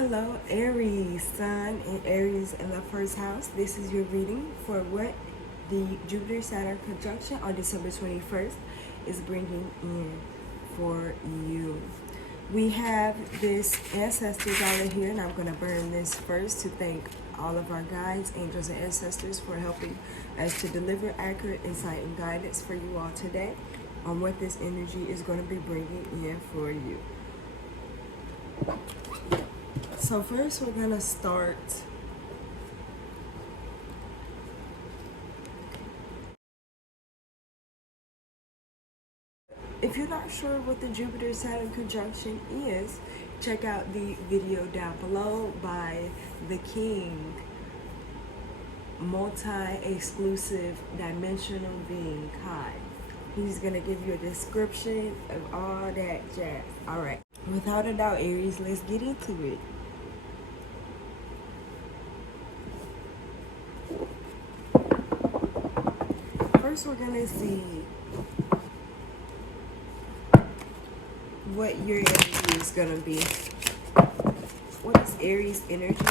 Hello, Aries, Sun, and Aries in the first house. This is your reading for what the Jupiter Saturn Conjunction on December 21st is bringing in for you. We have this ancestors out here, and I'm going to burn this first to thank all of our guides, angels, and ancestors for helping us to deliver accurate insight and guidance for you all today on what this energy is going to be bringing in for you. So first we're going to start if you're not sure what the Jupiter Saturn conjunction is, check out the video down below by the King, multi-exclusive dimensional being Kai. He's going to give you a description of all that jazz. All right. Without a doubt, Aries, let's get into it. First, we're going to see what your energy is going to be. What is Aries energy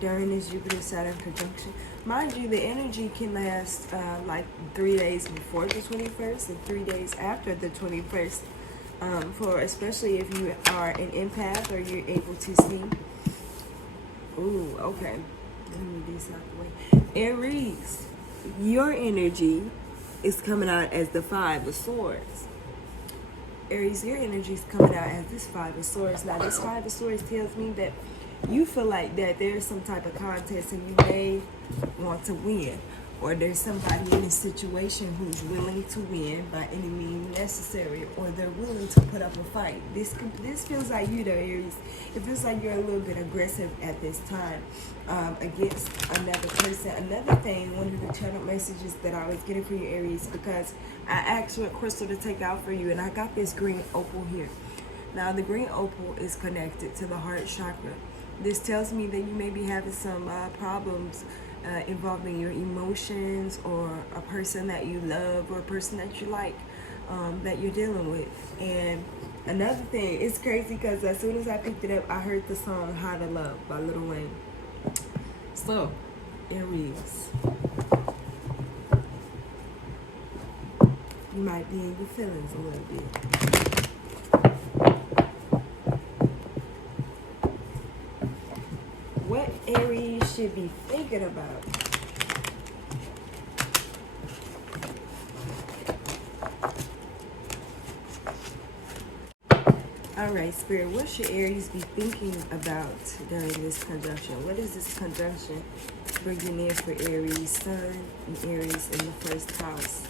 during this Jupiter-Saturn conjunction? Mind you, the energy can last like 3 days before the 21st and 3 days after the 21st. For especially if you are an empath or you're able to see. Ooh, okay. Let me move this out the way. Aries, your energy is coming out as the Five of Swords. Aries, your energy is coming out as this Five of Swords. Now, this Five of Swords tells me that you feel like that there's some type of contest and you may want to win. Or there's somebody in this situation who's willing to win by any means necessary, or they're willing to put up a fight. This feels like you, though, Aries. It feels like you're a little bit aggressive at this time against another person. Another thing, one of the channel messages that I was getting for you, Aries, because I asked what crystal to take out for you, and I got this green opal here. Now, the green opal is connected to the heart chakra. This tells me that you may be having some problems involving your emotions, or a person that you love, or a person that you like, that you're dealing with. And another thing, it's crazy because as soon as I picked it up, I heard the song How to Love by Lil Wayne. So, Aries, you might be in your feelings a little bit. What Aries should be thinking about? Alright, Spirit, what should Aries be thinking about during this conjunction? What is this conjunction bringing in for Aries, Sun and Aries in the first house?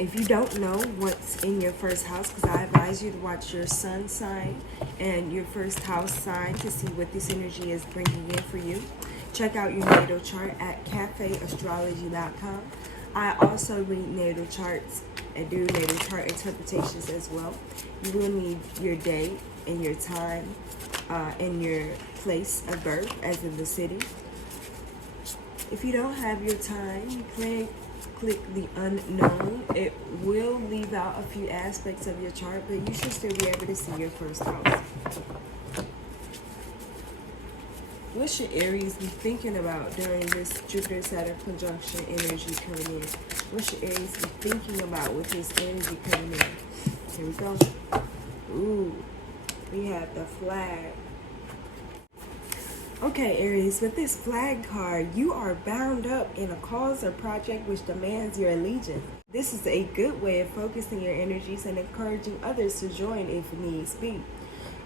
If you don't know what's in your first house, because I advise you to watch your sun sign and your first house sign to see what this energy is bringing in for you, check out your natal chart at cafeastrology.com. I also read natal charts and do natal chart interpretations as well. You will need your date and your time and your place of birth, as in the city. If you don't have your time, you can click the unknown. It will leave out a few aspects of your chart, but you should still be able to see your first house. What should Aries be thinking about during this Jupiter-Saturn conjunction energy coming in? What should Aries be thinking about with this energy coming in? Here we go. Ooh, we have the flag. Okay, Aries, with this flag card, you are bound up in a cause or project which demands your allegiance. This is a good way of focusing your energies and encouraging others to join if needs be.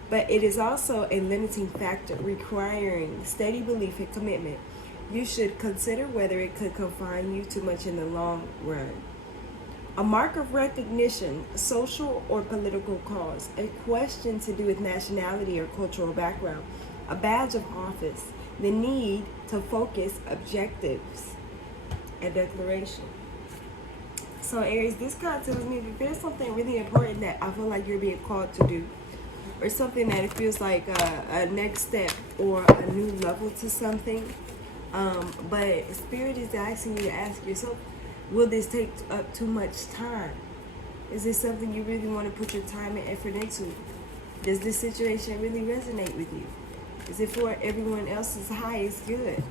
But it is also a limiting factor requiring steady belief and commitment. You should consider whether it could confine you too much in the long run. A mark of recognition, social or political cause, a question to do with nationality or cultural background, a badge of office, the need to focus objectives, a declaration. So Aries, this card tells me that there's something really important that I feel like you're being called to do, or something that it feels like a next step or a new level to something. But Spirit is asking you to ask yourself, will this take up too much time? Is this something you really want to put your time and effort into? Does this situation really resonate with you? Is it for everyone else's highest good?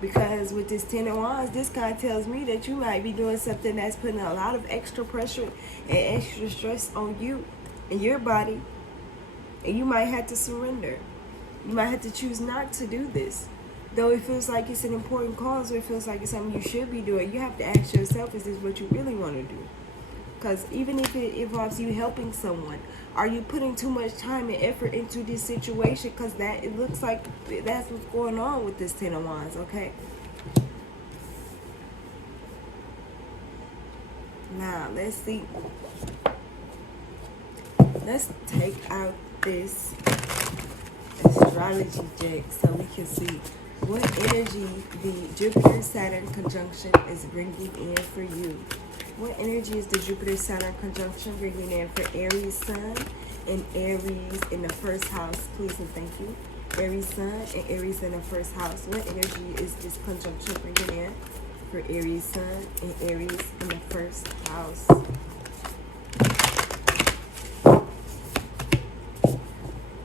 Because with this Ten of Wands, this card tells me that you might be doing something that's putting a lot of extra pressure and extra stress on you and your body. And you might have to surrender. You might have to choose not to do this. Though it feels like it's an important cause, or it feels like it's something you should be doing, you have to ask yourself, is this what you really want to do? Because even if it involves you helping someone, are you putting too much time and effort into this situation? Because that, it looks like that's what's going on with this Ten of Wands, okay? Now, let's see. Let's take out this astrology deck so we can see what energy the Jupiter Saturn conjunction is bringing in for you. What energy is the Jupiter Saturn conjunction bringing in for Aries Sun and Aries in the first house? Please and thank you. Aries Sun and Aries in the first house. What energy is this conjunction bringing in for Aries Sun and Aries in the first house?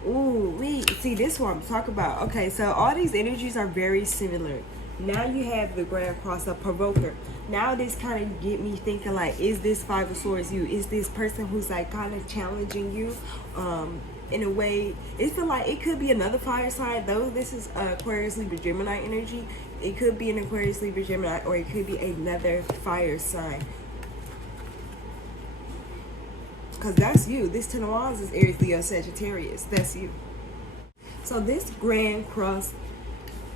Ooh, see, this is what I'm talking about. Okay, so all these energies are very similar. Now you have the Grand Cross of Provoker. Now this kind of get me thinking, like, is this Five of Swords you? Is this person who's like kind of challenging you? In a way, it feel like it could be another fire sign, though this is Aquarius, Libra, Gemini energy. It could be an Aquarius, Libra, Gemini, or it could be another fire sign. Because that's you. This Ten of Wands is Aries, Leo, Sagittarius. That's you. So this Grand Cross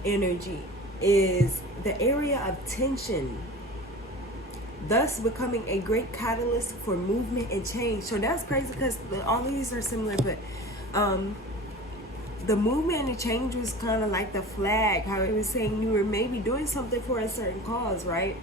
energy is the area of tension, thus becoming a great catalyst for movement and change. So that's crazy because all of these are similar, but the movement and the change was kind of like the flag, how it was saying you were maybe doing something for a certain cause, right?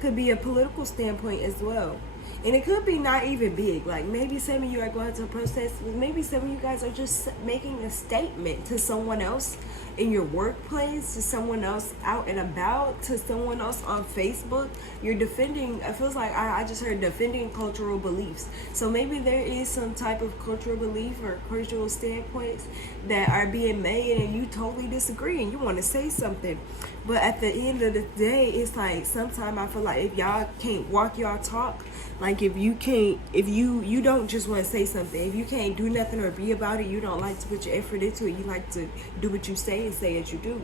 Could be a political standpoint as well. And it could be not even big. Like maybe some of you are going to a protest. Maybe some of you guys are just making a statement to someone else in your workplace, to someone else out and about, to someone else on Facebook. You're defending, it feels like I just heard defending cultural beliefs. So maybe there is some type of cultural belief or cultural standpoints that are being made and you totally disagree and you want to say something. But at the end of the day, it's like sometimes I feel like if y'all can't walk y'all talk, like if you can't, if you don't just want to say something, if you can't do nothing or be about it, you don't like to put your effort into it, you like to do what you say and say as you do.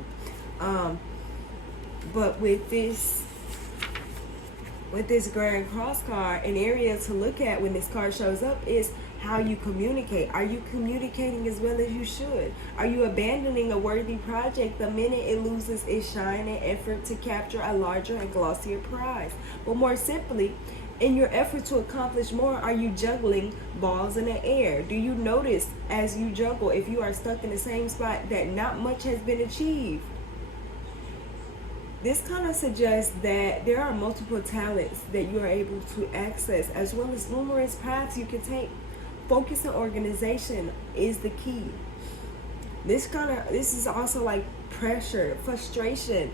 But with this Grand Cross card, an area to look at when this card shows up is how you communicate. Are you communicating as well as you should? Are you abandoning a worthy project the minute it loses its shine and effort to capture a larger and glossier prize? But more simply, in your effort to accomplish more, are you juggling balls in the air? Do you notice as you juggle if you are stuck in the same spot that not much has been achieved? This kind of suggests that there are multiple talents that you are able to access, as well as numerous paths you can take. Focus and organization is the key. This is also like pressure, frustration,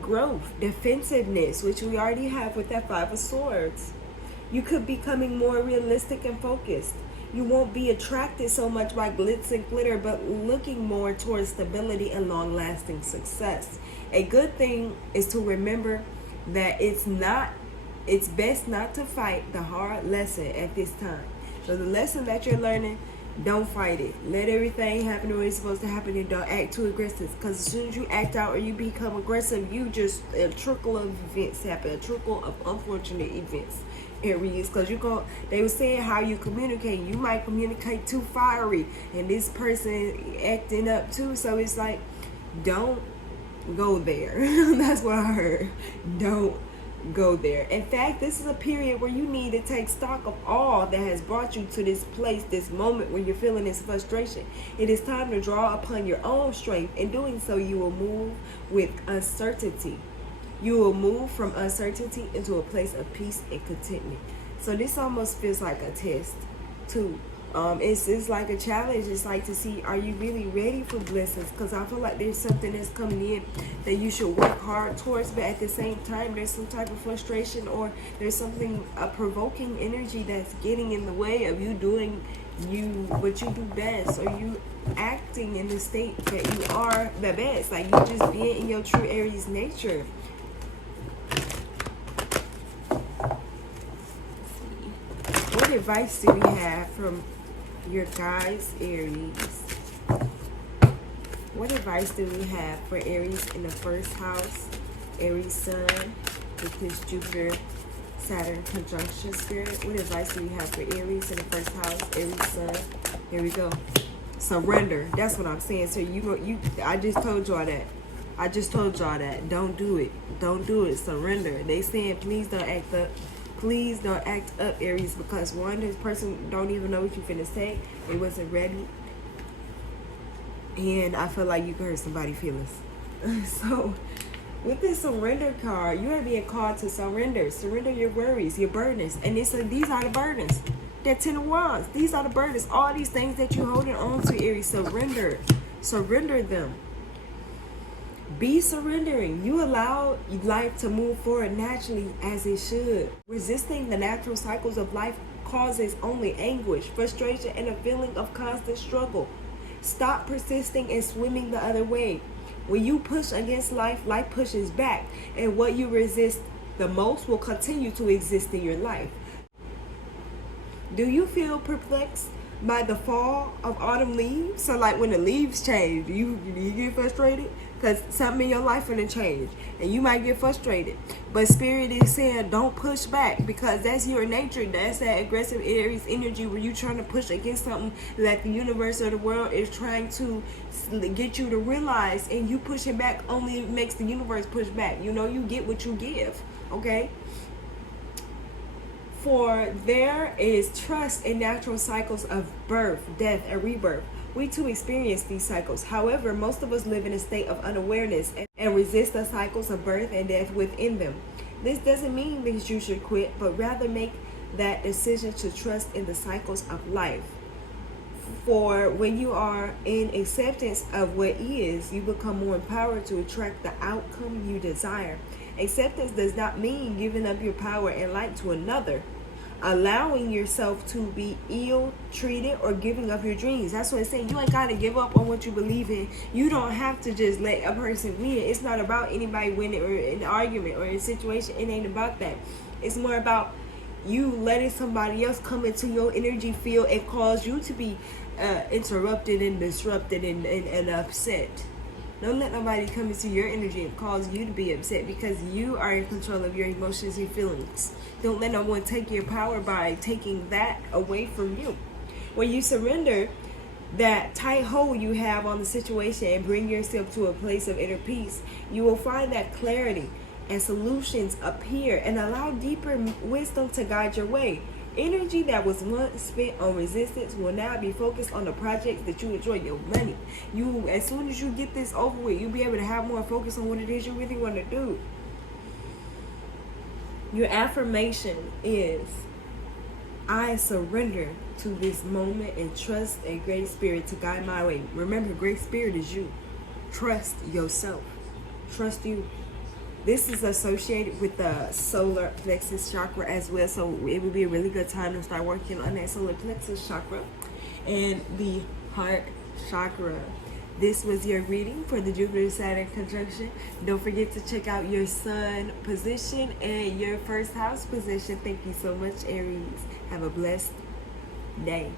growth, defensiveness, which we already have with that Five of Swords. You could be becoming more realistic and focused. You won't be attracted so much by glitz and glitter, but looking more towards stability and long-lasting success. A good thing is to remember that it's best not to fight the hard lesson at this time. So the lesson that you're learning, don't fight it. Let everything happen the way it's supposed to happen and don't act too aggressive. Because as soon as you act out or you become aggressive, a trickle of events happen. A trickle of unfortunate events. Aries, because they were saying how you communicate. You might communicate too fiery and this person acting up too. So it's like, don't go there. That's what I heard. Don't go there. In fact, this is a period where you need to take stock of all that has brought you to this place, this moment where you're feeling this frustration. It is time to draw upon your own strength. In doing so, you will move with uncertainty. You will move from uncertainty into a place of peace and contentment. So this almost feels like a test too. It's like a challenge. It's like to see, are you really ready for blessings? Because I feel like there's something that's coming in that you should work hard towards, but at the same time there's some type of frustration, or there's something, a provoking energy that's getting in the way of you doing what you do best, or you acting in the state that you are the best, like you just being in your true Aries nature. What advice do we have from your guys, Aries? What advice do we have for Aries in the first house? Aries Sun with this Jupiter Saturn Conjunction spirit. What advice do we have for Aries in the first house? Aries Sun. Here we go. Surrender. That's what I'm saying. So I just told y'all that. Don't do it. Don't do it. Surrender. They saying please don't act up. Please don't act up, Aries, because one, this person don't even know what you finna say. They wasn't ready. And I feel like you can hurt somebody's feelings. So, with this surrender card, you are being called to surrender. Surrender your worries, your burdens. And these are the burdens. They're 10 of Wands. These are the burdens. All these things that you're holding on to, Aries, surrender. Surrender them. Be surrendering. You allow life to move forward naturally as it should. Resisting the natural cycles of life causes only anguish, frustration, and a feeling of constant struggle. Stop persisting and swimming the other way. When you push against life, life pushes back, and what you resist the most will continue to exist in your life. Do you feel perplexed by the fall of autumn leaves? So like when the leaves change, do you get frustrated? Because something in your life gonna change, and you might get frustrated. But Spirit is saying don't push back, because that's your nature. That's that aggressive Aries energy where you trying to push against something that the universe or the world is trying to get you to realize, and you pushing back only makes the universe push back. You know, you get what you give, okay? For there is trust in natural cycles of birth, death, and rebirth. We too experience these cycles. However, most of us live in a state of unawareness and resist the cycles of birth and death within them. This doesn't mean that you should quit, but rather make that decision to trust in the cycles of life. For when you are in acceptance of what is, you become more empowered to attract the outcome you desire. Acceptance does not mean giving up your power and light to another, allowing yourself to be ill-treated, or giving up your dreams. That's what it's saying. You ain't got to give up on what you believe in. You don't have to just let a person win. It's not about anybody winning or an argument or a situation. It ain't about that. It's more about you letting somebody else come into your energy field and cause you to be interrupted and disrupted and upset. Don't let nobody come into your energy and cause you to be upset, because you are in control of your emotions and feelings. Don't let no one take your power by taking that away from you. When you surrender that tight hold you have on the situation and bring yourself to a place of inner peace, you will find that clarity and solutions appear, and allow deeper wisdom to guide your way. Energy that was once spent on resistance will now be focused on the projects that you enjoy. Your money. You, as soon as you get this over with, you'll be able to have more focus on what it is you really want to do. Your affirmation is, I surrender to this moment and trust a great spirit to guide my way. Remember, great spirit is you. Trust yourself. Trust you. This is associated with the solar plexus chakra as well, so it would be a really good time to start working on that solar plexus chakra and the heart chakra. This was your reading for the Jupiter Saturn Conjunction. Don't forget to check out your sun position and your first house position. Thank you so much, Aries. Have a blessed day.